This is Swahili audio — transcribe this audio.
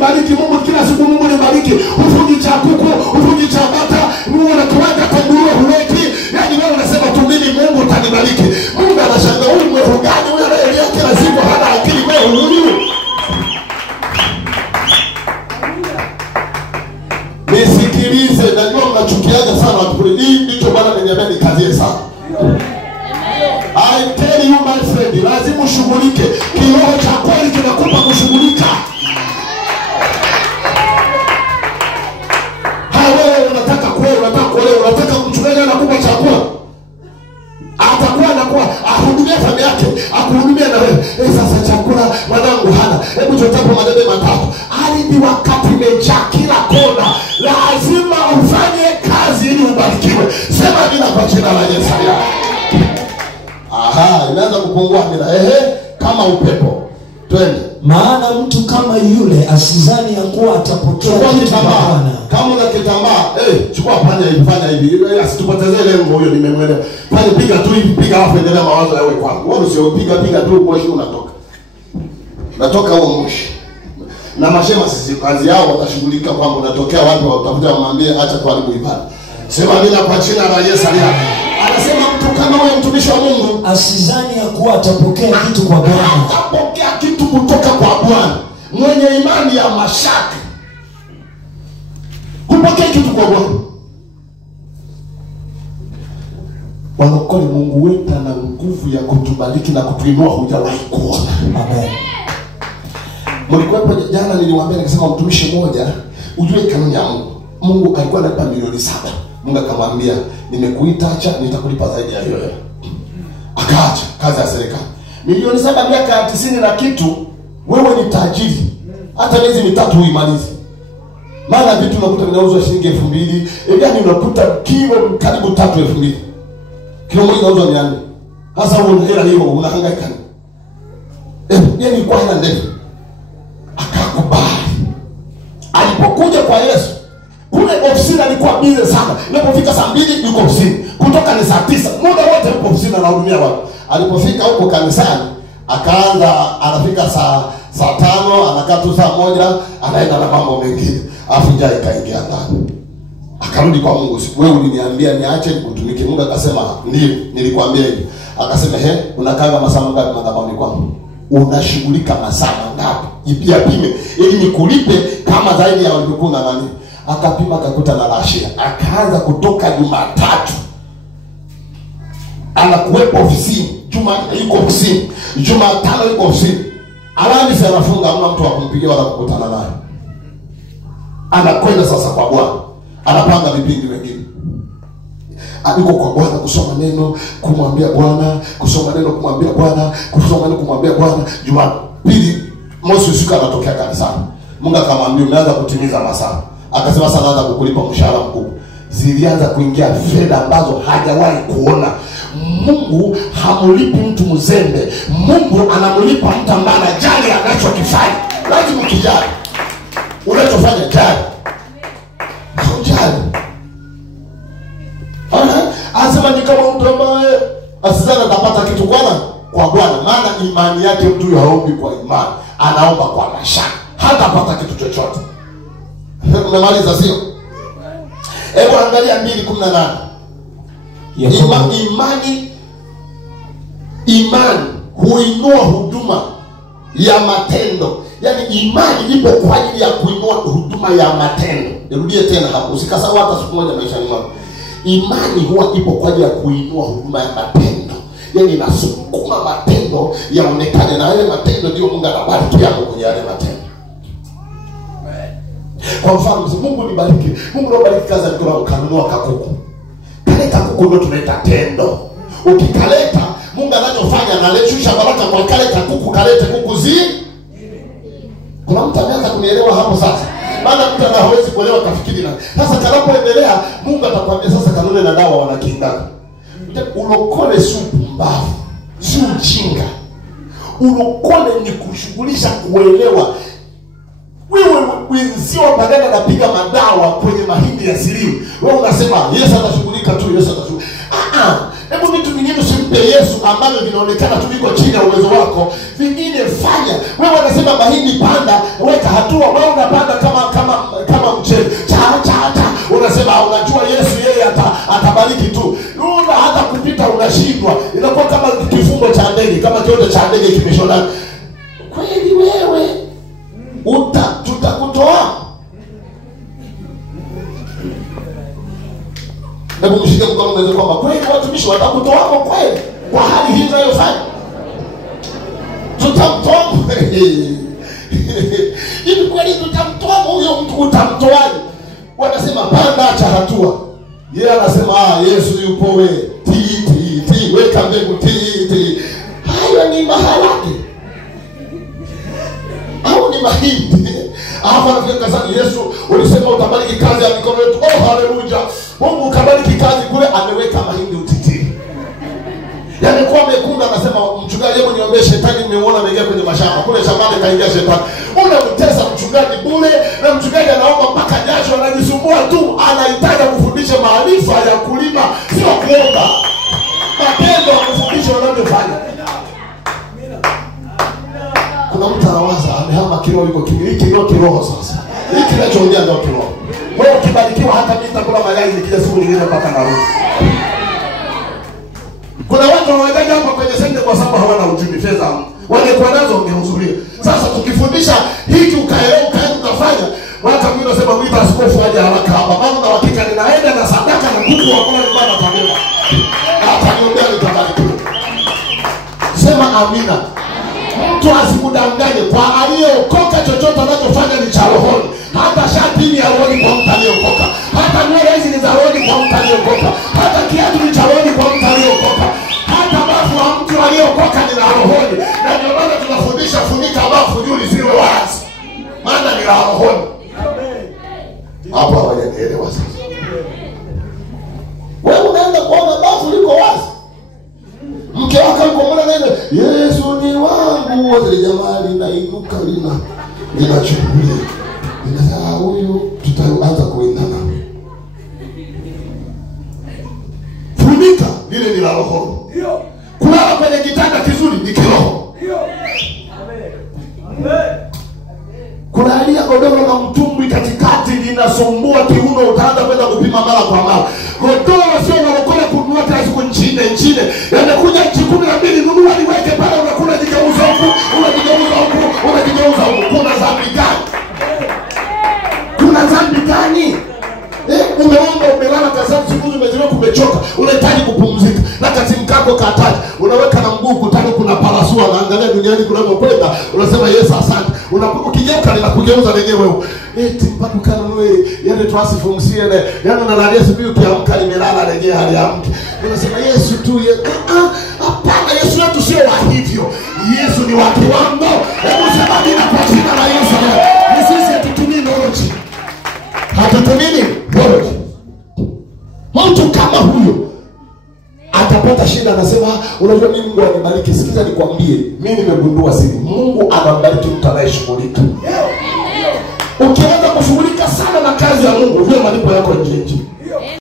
nibariki Mungu kila siku, Mungu nibariki. Ufuji cha kuku, ufuji cha bata, Mungu anakuaga tangulia huweki. Yaani wewe unasema tu mimi Mungu utanibariki. Mungu anashangaa huyu mwehu gani huyu anayelia kila siku hana akili wewe huyu. Nisikilize, najua mnachukiaga sana watu. Hii ndicho Bwana ameniambia nikazie sana. I tell you my friend, lazima ushughulike. Kiroho cha kweli kinakupa kushughulika. Wewe unataka kweli, unataka kuolewa, unataka mchungaji anakupa chakula. Atakuwa anakuwa ahudumia familia yake, akuhudumia na wewe. Sasa chakula mwanangu hana. Hebu tutope madebe matatu. Hadi wakati imejaa kila kona, lazima ufanye kazi ili ubarikiwe. Sema bila kwa jina la Yesu. Inaanza kupungua bila kama upepo. Twende. Maana mtu kama yule asizani ya kuwa atapokea kitu kwa Bwana. Kama una kitambaa, chukua fanya hivi. Asitupotezee lengo huyo, nimemwelewa. Fanya piga tu hivi, piga alafu endelea mawazo yawe kwangu. Wewe usipiga tu moshi unatoka. Natoka huo moshi. Na mashema sisi kazi yao watashughulika kwamba unatokea wapi, watakuja wamwambie acha kuharibu ibada. Sema bila kwa jina la Yesu. Anasema mtu kama wewe mtumishi wa Mungu asizani ya kuwa atapokea kitu kwa Bwana. Atapokea kitu kutoka kwa Bwana. Mwenye imani ya mashaka kupokea kitu kwa Bwana. Wanokole, Mungu wetu ana nguvu ya kutubariki na kutuinua hujawahi kuona. Amen. Mlikuwepo jana niliwaambia nikasema mtumishi mmoja ujue kanuni ya Mungu. Mungu alikuwa analipa milioni 7. Mungu akamwambia nimekuita acha nitakulipa zaidi ya hiyo. Akaacha kazi ya serikali. Milioni 7 miaka 90 na kitu, wewe ni tajiri. Hata miezi mitatu uimalize. Maana vitu unakuta vinauzwa shilingi 2000, yaani unakuta kilo karibu 3,000. Kilo moja inauzwa 400. Sasa wewe hela hiyo unahangaika. Yaani kwa hela ndefu. Akakubali. Alipokuja kwa Yesu, kule ofisini alikuwa bize sana. Inapofika saa 2 yuko ofisini. Kutoka ni saa 9. Muda wote yuko ofisini anahudumia watu. Alipofika huko kanisani, akaanza anafika saa 5, anakaa tu saa 1, anaenda na mambo mengine. Afu njaa ikaingia ndani. Akarudi kwa Mungu. Wewe uliniambia niache nikutumikie. Mungu akasema, "Ndio, nilikwambia hivi." Akasema, "Unakaa masaa ngapi madhabahuni kwangu? Unashughulika masaa ngapi? Ipime ili nikulipe kama zaidi ya ulivyokuwa na nani." Akapima akakuta na rashia. Akaanza kutoka Jumatatu anakuwepo ofisini, Jumatatu yuko ofisini, Jumatano yuko ofisini. Alhamisi anafunga, hamna mtu wa kumpigia wala kukutana naye. Anakwenda sasa kwa Bwana. Anapanga vipindi vingine. Aliko kwa Bwana kusoma neno, kumwambia Bwana, kusoma neno kumwambia Bwana, kusoma neno kumwambia Bwana. Jumapili mosi usiku anatokea kanisani. Mungu akamwambia umeanza kutimiza masaa. Akasema sasa naanza kukulipa mshahara mkubwa. Zilianza kuingia fedha ambazo hajawahi kuona. Mungu hamulipi mtu mzembe. Mungu anamlipa mtu ambaye anajali anachokifanya. Lazima ukijali. Unachofanya jali. Haujali. Anasema ni kama mtu ambaye asizana atapata kitu kwa Bwana. Maana imani yake mtu haombi kwa imani. Anaomba kwa mashaka. Hatapata kitu chochote. Umemaliza sio? Hebu angalia 2:18. Imani huinua huduma ya matendo. Yaani imani ipo kwa ajili ya kuinua huduma ya matendo. Nirudie tena hapo. Usikasahau hata siku moja maishani mwako. Imani huwa ipo kwa ajili ya kuinua huduma ya matendo. Yaani inasukuma matendo yaonekane, na yale matendo ndio Mungu anabariki yako kwenye yale matendo. Kwa mfano, Mungu nibariki. Mungu anabariki kazi ya mikono, kanunua kakuku. Kale kakuku ndio tunaita tendo. Ukikaleta, Mungu anachofanya analeta baraka kwa kale kakuku, kalete kuku Kuna mtu ameanza kunielewa hapo sasa. Maana mtu hawezi kuelewa kafikiri na. Sasa kanapoendelea, Mungu atakwambia sasa kanuni na dawa wanakingana. Ulokole si upumbavu, si ujinga. Ulokole ni kushughulisha kuelewa. Wewe wenzio badala anapiga madawa kwenye mahindi ya silimu. Wewe unasema Yesu atashughulika tu, Yesu atashughulika. Hebu vitu vingine usimpe Yesu ambavyo vinaonekana tu viko chini ya uwezo wako. Vingine fanya. Wewe unasema mahindi panda, weka hatua wewe unapanda kama mchele. Unasema unajua Yesu yeye atabariki tu. Una hata kupita unashindwa. Inakuwa kama kifungo cha ndege, kama kioto cha ndege kimeshona. Kweli wewe tutakutoa. Hebu mshike mkono mweze kwamba kweli watumishi watakutoa kweli kwa hali hizo unayofanya. Tutamtoa. Hivi kweli tutamtoa huyo mtu, utamtoaje? Wanasema panda acha hatua. Yeye anasema Yesu yupo wewe. Ti weka mbegu ti. Hayo ni maharage. Au ni mahindi. Hapa anafika kazani, Yesu ulisema utabariki kazi ya mikono yetu. Oh haleluya. Mungu kabariki kazi kule, ameweka mahindi utiti. Yaani kwa mekunda anasema mchungaji hebu niombee shetani nimeona ameingia kwenye mashamba. Kule shambani kaingia shetani. Unamtesa mchungaji bure na mchungaji anaomba mpaka jasho anajisumbua tu. Anahitaji kufundisha maarifa ya kulima, sio kuomba. Matendo ya kufundisha wanavyofanya. Kuna mtu anawaza amehama kiroho yuko kimiliki ndio kiroho sasa. Hiki kinachoongea ndio kiroho. Wewe ukibarikiwa hata mimi nitakula mayai nikija siku nyingine mpaka narudi. Kuna watu wanaangalia hapa kwenye sende kwa sababu hawana ujumbe fedha. Wangekuwa nazo wangehudhuria. Sasa tukifundisha hiki ukaelewa ukafanya, watu wengine wanasema mwita askofu aje haraka hapa. Maana na hakika ninaenda na sadaka na Mungu wa Bwana Bwana atabeba. Ataniombea nitabarikiwa. Sema amina. Mtu asikudanganye kwa aliyeokoka, chochote anachofanya ni cha rohoni. Hata shati ni ya rohoni kwa mtu aliyeokoka. Hata nywele hizi ni za rohoni kwa mtu aliyeokoka. Hata kiatu ni cha rohoni kwa mtu aliyeokoka. Hata bafu wa mtu aliyeokoka ni la rohoni. Na ndio maana tunafundisha funika bafu juu lisiwe wazi. Maana ni la rohoni. Hapo hawajanielewa sasa. Wewe unaenda kuona bafu liko wazi. Mke wako ukomona nene, Yesu ni wangu. Wote jamaa linainuka linachungulia. Ninasema huyu tutaanza kuendana. Funika lile ni la roho. Ndio. Kulala kwenye kitanda kizuri ni kiroho. Ndio. Amen. Kulalia godoro na mtumbwi katikati linasumbua kiuno, utaanza kwenda kupima mara kwa mara. Godoro sio unalokola kununua kila siku nchini. Yanakuja nchi 12 nunua liweke pale, unakula jigeuza huku, unajigeuza huku. Kuna dhambi gani? Kuna dhambi gani? Umeomba umelala kazini siku umeziwa kumechoka, unahitaji kupumzika. Na kati mkako kataji, unaweka na mguu kutani kuna parasua, unaangalia duniani kunapokwenda, unasema Yesu asante. Ukigeuka linakugeuza lenyewe wewe. Eti mpaka kanunue yale transformation ile. Yaani unalalia siku ukiamka limelala lenyewe haliamki. Unasema Yesu tu hapana, Yesu wetu sio wa hivyo. Yesu ni wa kiwango. Hebu sema jina kwa jina la Yesu. Ni sisi hatutumii knowledge. Hatutumii knowledge. Mtu kama huyo atapata shida, anasema unajua mimi Mungu anibariki. Sikiza nikwambie, mimi nimegundua siri. Mungu anabariki mtu anayeshughulika. Ukianza kushughulika sana na kazi ya Mungu, hiyo malipo yako nje.